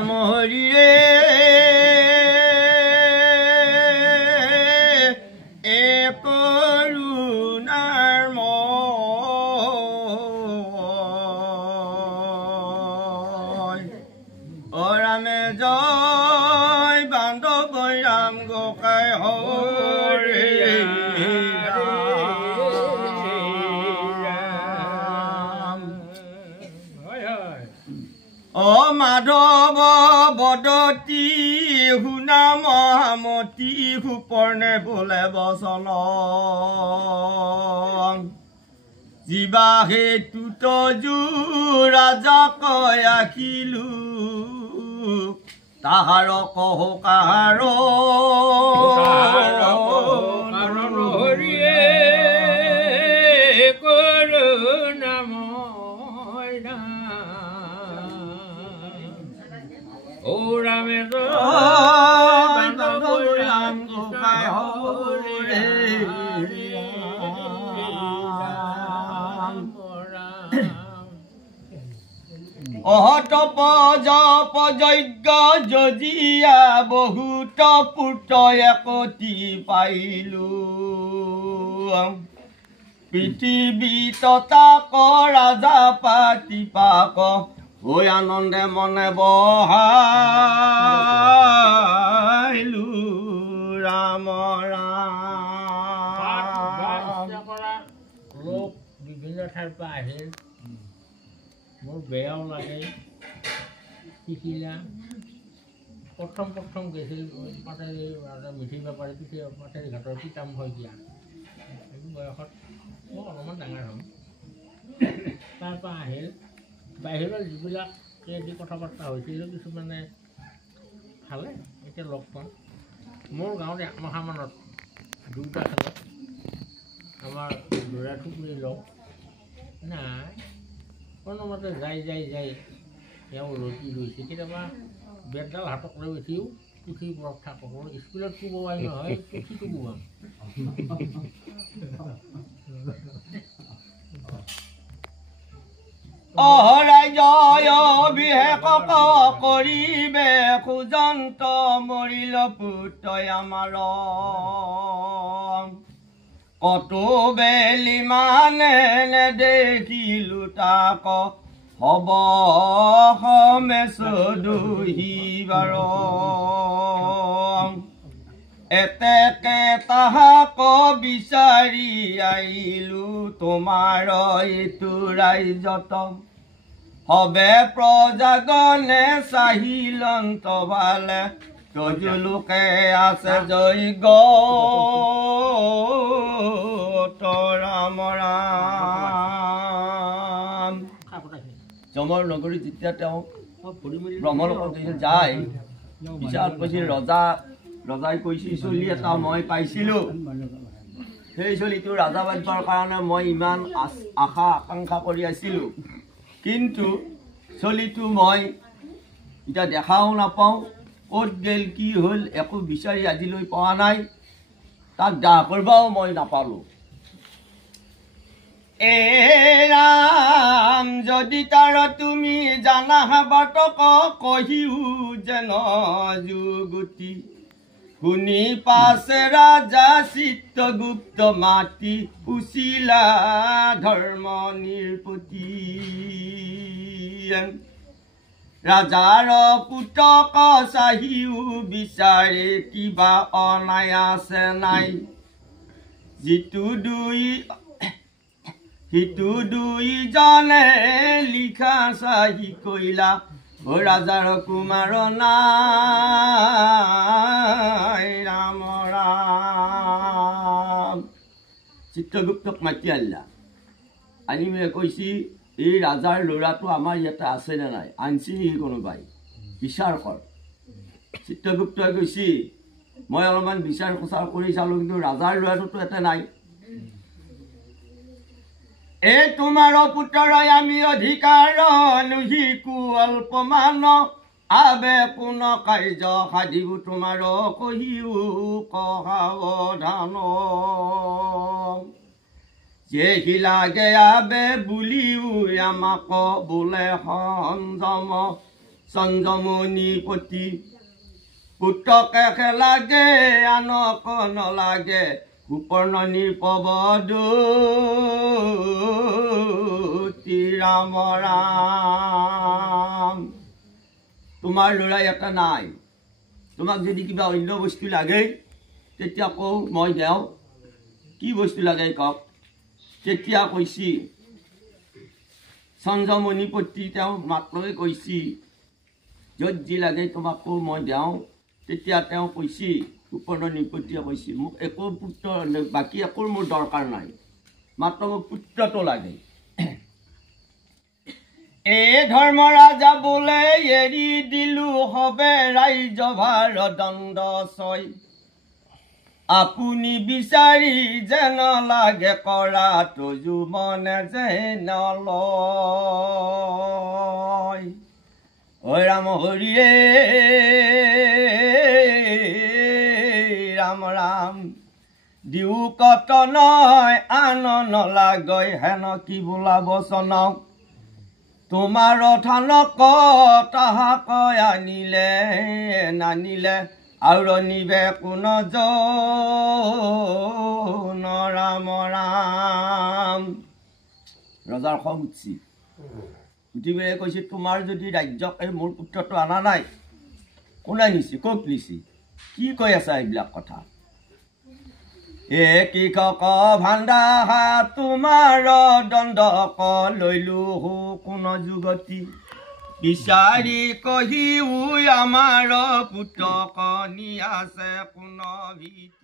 ৰাম হৰিয়ে এ কৰোণাৰ ময় অ ৰামে জয় বান্ধৱ ৰাম গোসাই হৰে অ মাধৱ বদতি শুনা মহামতী সুপৰ্ণে বোলে বচন জীৱা হেতুত ৰাজা কয় আখিলো তাহাৰ কহ কাহাৰ হৰিয়ে কৰোণাময় ও ৰামে ৰাম গোসাই হৰে অহত জপ যজ্ঞ যজিয়া বহুত পুত্ৰ একতি পাইলো পৃথিৱী ততাক ৰাজা পাতি পাক হৈ আনন্দে মনে বহাইলো ৰাম ৰাম লোক বিভিন্ন ঠাইৰ পৰা আহিল মোৰ বেয়াও লাগে শিকিলা প্ৰথম গৈছিল পাটেৰী মিঠি বেপাৰী পাটেৰী ঘাটৰ পিতাম হৈ দিয়া এইটো বয়সত মই অলপমান ডাঙৰ হ'ম তাৰপৰা আহিল বাহিৰৰ যিবিলাক যি কথা বাৰ্তা হৈছিল কিছুমানে ভালে এতিয়া লগ পাওঁ মোৰ গাঁৱত একমাহমানত দুটা খেলত আমাৰ ল'ৰা টুকুৰি লগ নাই কোনোমতে যাই এওঁ ৰতি ৰৈছে কেতিয়াবা বেতডাল হাতক লৈ উঠিও পুথিৰ ওপৰত থাকক স্কুলত কোবোৱাই নহয় পুথিটো কোবাম অহৰাই অভিষেক কৰিবে খুজন্ত মৰিল পুত্ৰ আমাৰ কত বেলি মানে নেদেখিলো তাক হব সমে চদুহিবাৰ এতেকে তাহাক বিচাৰি আহিলো তোমাৰ এইটো ৰাইজত হবে প্ৰজাগণে চাহিলন্ত ভালে তজুলোকে আছে যজ্ঞ ৰাম ৰাম যমৰ নগৰী যেতিয়া তেওঁ ব্ৰহ্মলোকত যায় পিছত কৈছিল ৰজাই কৈছিল চলি এটা মই পাইছিলোঁ সেই চলিটো ৰাজা বাজ্যৰ কাৰণে মই ইমান আশা আকাংক্ষা কৰি আছিলোঁ কিন্তু চলিটো মই এতিয়া দেখাও নাপাওঁ ক'ত গেল কি হ'ল একো বিচাৰি আজিলৈ পোৱা নাই তাক দাহ কৰিবও মই নাপালোঁ এ ৰাম যদি তাৰ তুমি জানা বাটক কহিও যেন যুগতি শুনি পাছে ৰাজা চিত্তগুপ্ত মাতি উচিলা ধৰ্ম নিৰপতি ৰাজাৰ পুতক চাহিও বিচাৰে কিবা অনাই আছে নাই সিটো দুইজনে লিখা চাহি কৈলা ৰাজাৰ কুমাৰ নাই ৰাম ৰাম চিত্ৰগুপ্তক মাতি আনিলা আনি কৈছি এই ৰাজাৰ ল'ৰাটো আমাৰ ইয়াতে আছে নে নাই আনছি নেকি কোনোবাই বিচাৰ কৰ চিত্ৰগুপ্তই কৈছি মই অলপমান বিচাৰ খোচাৰ কৰি চালোঁ কিন্তু ৰাজাৰ ল'ৰাটোতো ইয়াতে নাই এ তোমাৰ পুত্ৰই আমি অধিকাৰ নুহিকো অল্পমান আবে কোন কাৰ্য সাধিব তোমাৰ কহিও কহাৱধান যেহি লাগে আবে বুলিও আমাক বোলে সংযম চন্দ্ৰমণি পতি পুত্ৰকে খেলাগে আনক নলাগে সুপৰ্ণ নিৰ্পৱদূতি ৰাম ৰাম। তোমাৰ ল'ৰা এটা নাই, তোমাক যদি কিবা অন্য বস্তু লাগে তেতিয়া কওঁ মই দেওঁ, কি বস্তু লাগে কওক। তেতিয়া কৈছি চন্দ্ৰমণি পতি তেওঁ মাত্ৰই কৈছি য'ত যি লাগে তোমাক কওঁ মই দেওঁ। তেতিয়া তেওঁ কৈছি সুপৰ্ণ নিপতিয়ে কৈছি মোক একো পুত্ৰ বাকী একো মোৰ দৰকাৰ নাই, মাত্ৰ মোক পুত্ৰটো লাগে। এই ধৰ্মৰাজা বোলে এৰি দিলো হবে ৰাজ্যভাৰ দণ্ড ছয়, আপুনি বিচাৰি যেন লাগে কৰাটো জুমনে যে নলয়। ঐ ৰাম হৰি ৰে ৰাম ৰাম, দিও কত নয় আন নলাগৈ হেন কি বোলা বচন, তোমাৰ থান তাহা কয় আনিলে নানিলে আৰু নিবে কোন জন ৰাম ৰাম। ৰজাৰ খং উঠছি, উঠি পেলাই কৈছে তোমাৰ যদি ৰাজ্যক এই মোৰ পুত্ৰটো অনা নাই, কোনে নিছি, ক'ত নিছি, কি কৈ আছা এইবিলাক কথা। এ কৃষক ভাণ্ডা তোমাৰ দণ্ডক লৈলো কোন যুগতি, বিচাৰি কহি আমাৰ পুত্ৰক নি আছে কোন ভিত।